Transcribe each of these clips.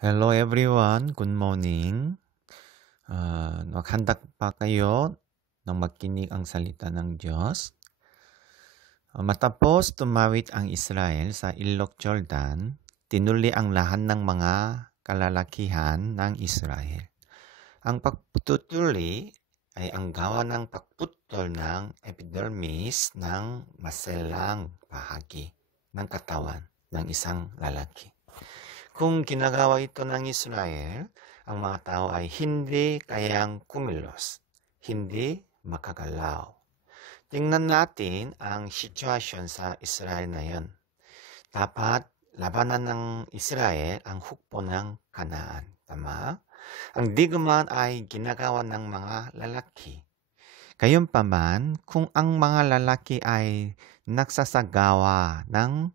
Hello everyone, good morning. Naghanda pa kayo ng makinig ang salita ng Diyos? Matapos tumawid ang Israel sa Ilog Jordan, tinuli ang lahat ng mga kalalakihan ng Israel. Ang pagputuli ay ang gawa ng pagputol ng epidermis ng maselang bahagi ng katawan ng isang lalaki. Kung ginagawa ito ng Israel, ang mga tao ay hindi kayang kumilos, hindi makagalaw. Tingnan natin ang sitwasyon sa Israel na yon. Dapat labanan ng Israel ang hukbo ng Kanaan. Tama? Ang digmaan ay ginagawa ng mga lalaki. Gayunpaman, kung ang mga lalaki ay nagsasagawa ng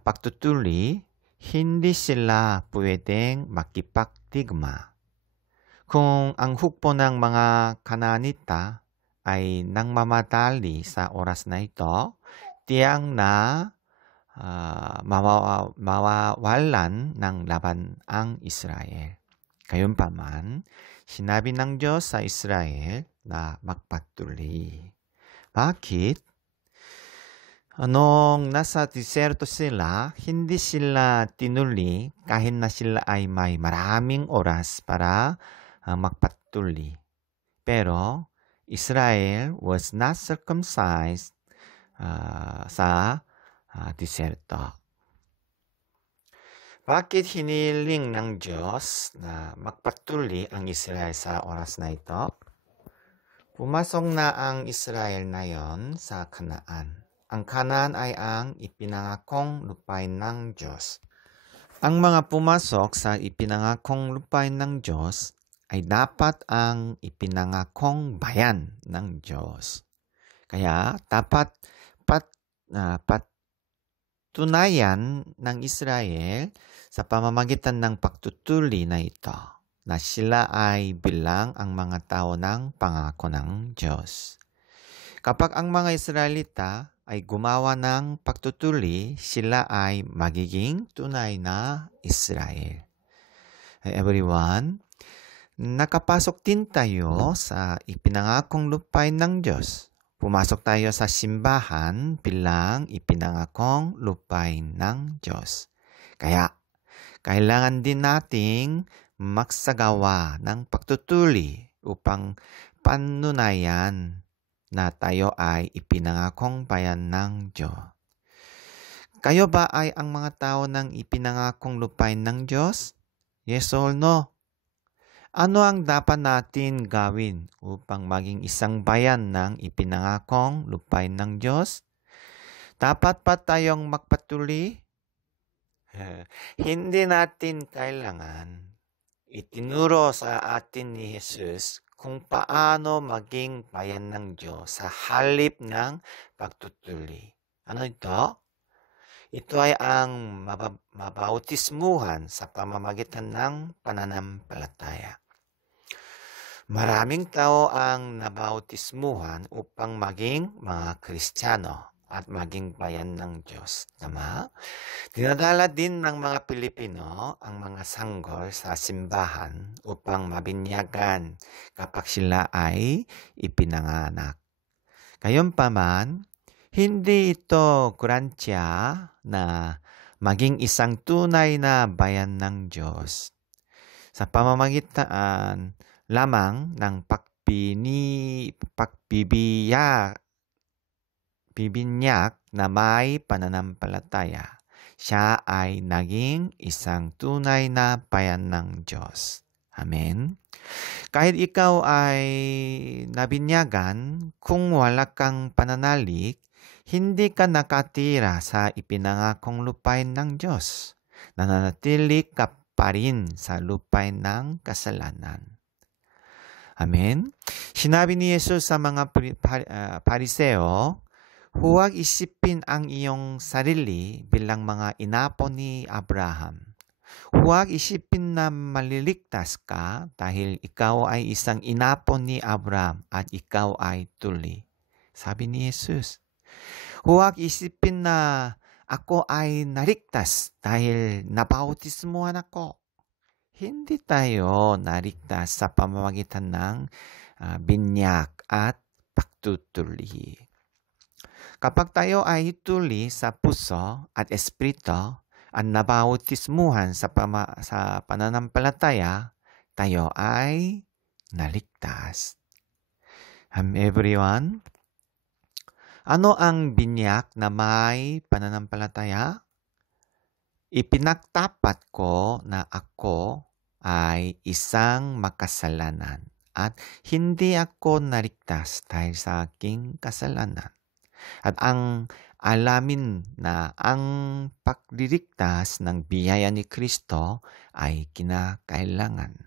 pagtutuli, hindi sila pwedeng makipagdigma. Kung ang hukbo ng mga Kananita ay nangmamadali sa oras na ito, tiyang na mawawalan ng laban ang Israel. Gayunpaman, sinabi ng Diyos sa Israel na magpatuloy. Bakit? Noong nasa diserto sila, hindi sila tinuli kahit na sila ay may maraming oras para magpatuli. Pero Israel was not circumcised sa diserto. Bakit hiniling ng Diyos na magpatuli ang Israel sa oras na ito? Pumasok na ang Israel na yon sa Kanaan. Ang Kanaan ay ang ipinangakong lupain ng Diyos. Ang mga pumasok sa ipinangakong lupain ng Diyos ay dapat ang ipinangakong bayan ng Diyos. Kaya dapat patunayan ng Israel sa pamamagitan ng pagtutuli na ito na sila ay bilang ang mga tao ng pangako ng Diyos. Kapag ang mga Israelita ay gumawa ng pagtutuli, sila ay magiging tunay na Israel. Hey everyone, nakapasok din tayo sa ipinangakong lupain ng Diyos. Pumasok tayo sa simbahan bilang ipinangakong lupain ng Diyos. Kaya, kailangan din nating magsagawa ng pagtutuli upang panunayan na tayo ay ipinangakong bayan ng Diyos. Kayo ba ay ang mga tao ng ipinangakong lupain ng Diyos? Yes or no? Ano ang dapat natin gawin upang maging isang bayan ng ipinangakong lupain ng Diyos? Dapat pa tayong magpatuli? Hindi natin kailangan itinuro sa atin ni Jesus kung paano maging bayan ng Diyos sa halip ng pagtutuli. Ano ito? Ito ay ang mabautismuhan sa pamamagitan ng pananampalataya. Maraming tao ang nabautismuhan upang maging mga Kristiyano at maging bayan ng Diyos. Tama? Dinadala din ng mga Pilipino ang mga sanggol sa simbahan upang mabinyagan kapag sila ay ipinanganak. Gayunpaman, hindi ito garantiya na maging isang tunay na bayan ng Diyos. Sa pamamagitan lamang ng pagbibiyak na may pananampalataya, siya ay naging isang tunay na bayan ng Diyos. Amen? Kahit ikaw ay nabinyagan, kung wala kang pananalig, hindi ka nakatira sa ipinangakong lupain ng Diyos. Nananatili ka pa rin sa lupain ng kasalanan. Amen? Sinabi ni Jesus sa mga Pariseo, huwag isipin ang iyong sarili bilang mga inapo ni Abraham. Huwag isipin na maliligtas ka dahil ikaw ay isang inapo ni Abraham at ikaw ay tuli. Sabi ni Jesus. Huwag isipin na ako ay naligtas dahil nabautismuhan ako. hindi tayo naligtas sa pamamagitan ng binyak at pagtutuli. Kapag tayo ay tuli sa puso at espiritu at nabautismuhan sa pananampalataya, tayo ay naligtas. Everyone, ano ang binyak na may pananampalataya? Ipinagtapat ko na ako ay isang makasalanan at hindi ako naligtas dahil sa aking kasalanan. At ang alamin na ang pagliligtas ng biyaya ni Kristo ay kinakailangan.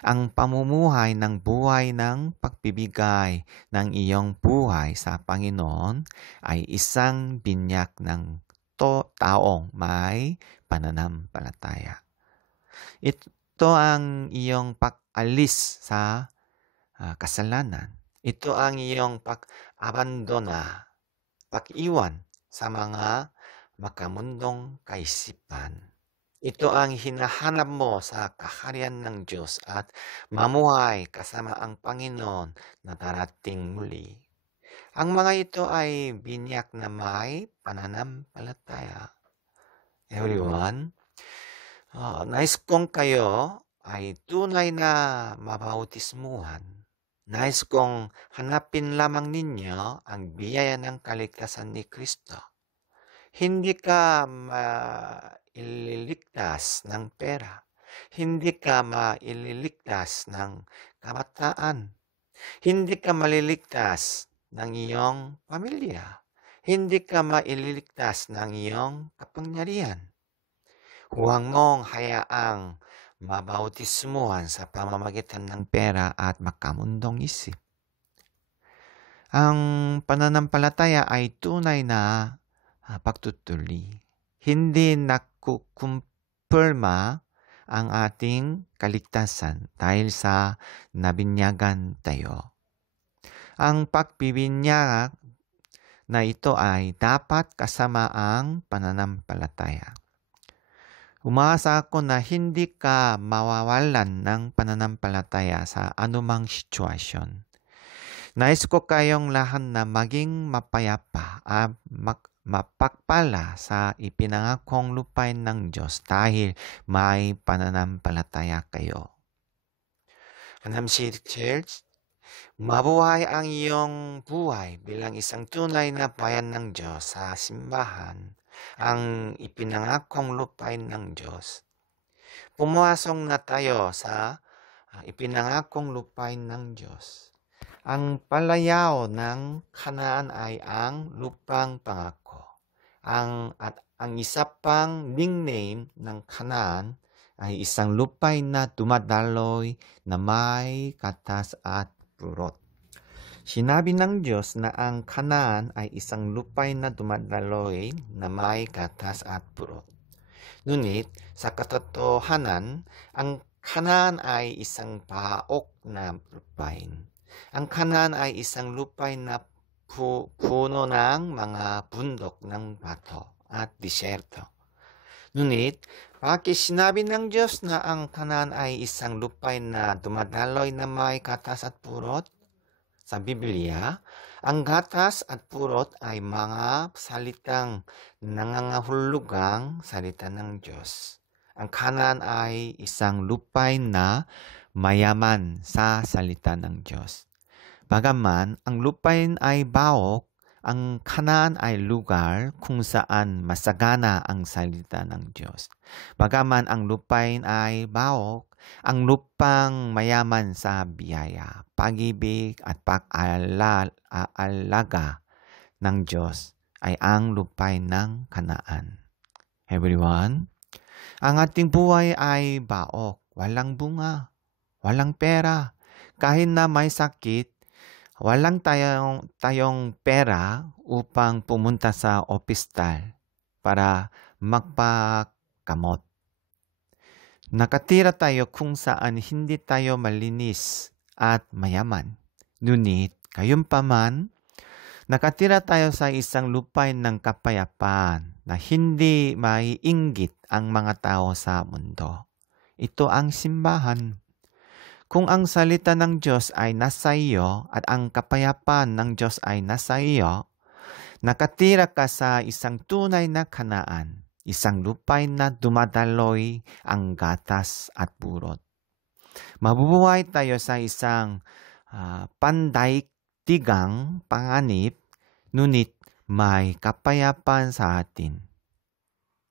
Ang pamumuhay ng buhay ng pagbibigay ng iyong buhay sa Panginoon ay isang binyak ng taong may pananampalataya. Ito ang iyong pag-alis sa kasalanan. Ito ang iyong pag-abandona, pag-iwan sa mga makamundong kaisipan. Ito ang hinahanap mo sa kaharian ng Diyos at mamuhay kasama ang Panginoon na darating muli. Ang mga ito ay binyak na may pananampalataya. Everyone, nais kong kayo ay tunay na mabautismuhan. Nais kong hanapin lamang ninyo ang biyaya ng kaligtasan ni Kristo. Hindi ka maililigtas ng pera. Hindi ka maililigtas ng kabataan. Hindi ka maliligtas ng iyong pamilya. Hindi ka maililigtas ng iyong kapangyarihan. Huwag mong hayaang mabautismuhan sa pamamagitan ng pera at makamundong isip. Ang pananampalataya ay tunay na pagtutuli. Hindi nakukumpirma ang ating kaligtasan dahil sa nabinyagan tayo. Ang pagbibinyag na ito ay dapat kasama ang pananampalataya. Umaasa ako na hindi ka mawawalan ng pananampalataya sa anumang sitwasyon. Nais ko kayong lahat na maging mapayapa at mapagpala sa ipinangakong lupain ng Diyos dahil may pananampalataya kayo. Anamshir Church, mabuhay ang iyong buhay bilang isang tunay na bayan ng Diyos sa simbahan, ang ipinangakong lupain ng Diyos. Pumasok na tayo sa ipinangakong lupain ng Diyos. Ang palayaw ng Kanaan ay ang lupang pangako. At ang isa pang nickname ng Kanaan ay isang lupain na dumadaloy na may katas at purot. Sinabi ng Diyos na ang Kanaan ay isang lupain na dumadaloy na may katas at purot. Ngunit sa katotohanan, ang Kanaan ay isang paok na lupain. Ang Kanaan ay isang lupain na puno ng mga bundok ng bato at disyerto. Ngunit, bakit sinabi ng Diyos na ang Kanaan ay isang lupain na dumadaloy na may katas at purot? Sa Biblia, ang gatas at purot ay mga salitang nangangahulugang salita ng Diyos. Ang Kanaan ay isang lupain na mayaman sa salita ng Diyos. Bagaman ang lupain ay baok, ang Kanaan ay lugar kung saan masagana ang salita ng Diyos. Bagaman ang lupain ay baok, ang lupang mayaman sa biyaya, pag-ibig at pag-alaga ng Diyos ay ang lupain ng Kanaan. Everyone, ang ating buhay ay baok, walang bunga, walang pera, kahit na may sakit, walang tayong pera upang pumunta sa ospital para magpakamot. Nakatira tayo kung saan hindi tayo malinis at mayaman. Ngunit, gayunpaman, nakatira tayo sa isang lupain ng kapayapaan na hindi maiinggit ang mga tao sa mundo. ito ang simbahan. Kung ang salita ng Diyos ay nasa iyo at ang kapayapaan ng Diyos ay nasa iyo, nakatira ka sa isang tunay na kanaan, isang lupain na dumadaloy ang gatas at purot. Mabubuhay tayo sa isang pandaigdigang panganib, ngunit may kapayapaan sa atin.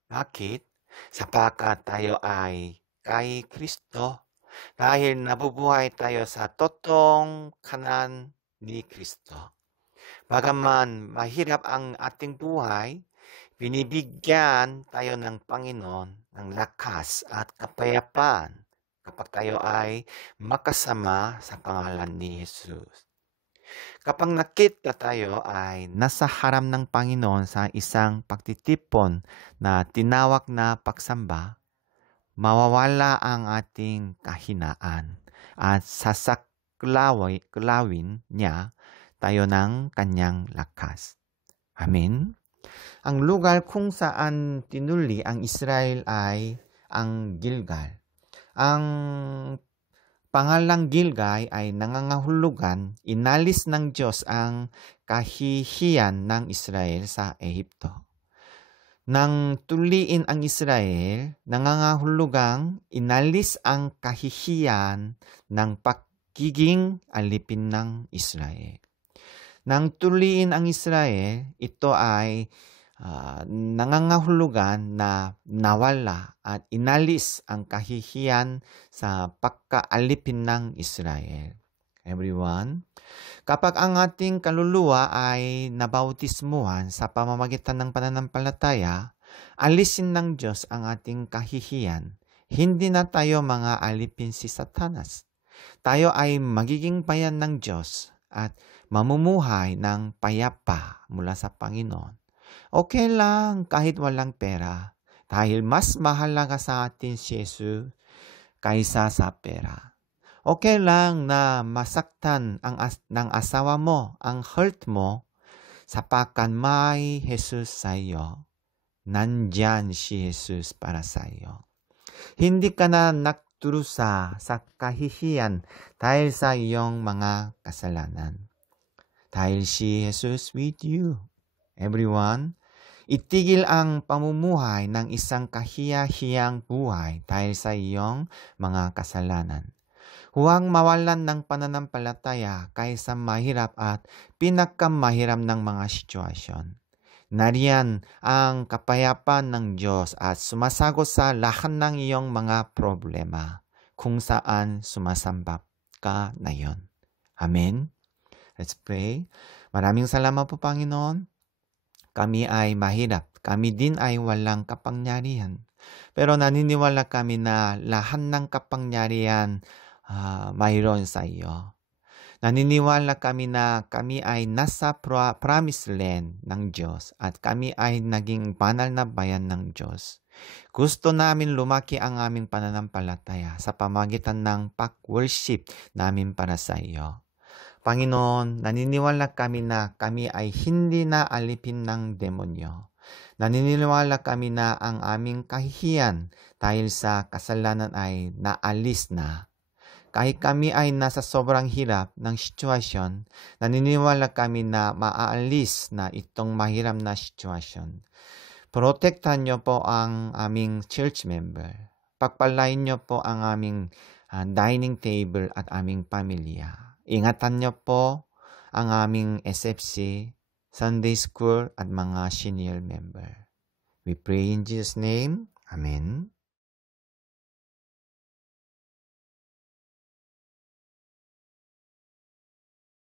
Bakit? Sapagkat tayo ay kay Kristo. Dahil nabubuhay tayo sa totoong kanan ni Kristo. Bagaman mahirap ang ating buhay, binibigyan tayo ng Panginoon ng lakas at kapayapaan kapag tayo ay makasama sa pangalan ni Jesus. Kapag nakita tayo ay nasa harap ng Panginoon sa isang pagtitipon na tinawag na pagsamba, mawawala ang ating kahinaan at sasaklawin niya tayo ng kanyang lakas. Amen? Ang lugar kung saan tinuli ang Israel ay ang Gilgal. Ang pangalang Gilgal ay nangangahulugan, inalis ng Diyos ang kahihiyan ng Israel sa Ehipto. Nang tuliin ang Israel, nangangahulugang inalis ang kahihiyan ng pagiging alipin ng Israel. Nang tuliin ang Israel, ito ay nangangahulugan na nawala at inalis ang kahihiyan sa pagkaalipin ng Israel. Everyone, kapag ang ating kaluluwa ay nabautismuhan sa pamamagitan ng pananampalataya, alisin ng Diyos ang ating kahihiyan. Hindi na tayo mga alipin si Satanas. Tayo ay magiging bayan ng Diyos at mamumuhay ng payapa mula sa Panginoon. Okay lang kahit walang pera, dahil mas mahalaga sa atin si Jesus kaysa sa pera. Okay lang na masaktan ng asawa mo, ang hurt mo, sapagkat may Jesus sa iyo. Nandyan si Jesus para sa iyo. Hindi ka na nagturusa sa kahihiyan dahil sa iyong mga kasalanan. Dahil si Jesus with you. Everyone, itigil ang pamumuhay ng isang kahiyahiyang buhay dahil sa iyong mga kasalanan. Huwag mawalan ng pananampalataya kaysa mahirap at pinakamahirap ng mga sitwasyon. Nariyan ang kapayapaan ng Diyos at sumasagot sa lahat ng iyong mga problema kung saan sumasamba ka na yon. Amen? Let's pray. Maraming salamat po, Panginoon. Kami ay mahirap. Kami din ay walang kapangyarihan. Pero naniniwala kami na lahat ng kapangyarihan mayroon sa iyo. Naniniwala kami na kami ay nasa promised land ng Diyos at kami ay naging banal na bayan ng Diyos. Gusto namin lumaki ang aming pananampalataya sa pamagitan ng pag-worship namin para sa iyo. Panginoon, naniniwala kami na kami ay hindi na alipin ng demonyo. Naniniwala kami na ang aming kahihiyan dahil sa kasalanan ay naalis na. Kahit kami ay nasa sobrang hirap ng sitwasyon, naniniwala kami na maaalis na itong mahirap na sitwasyon. Protektahan niyo po ang aming church member. Pagpalain niyo po ang aming dining table at aming pamilya. Ingatan niyo po ang aming SFC, Sunday School at mga senior member. We pray in Jesus' name. Amen.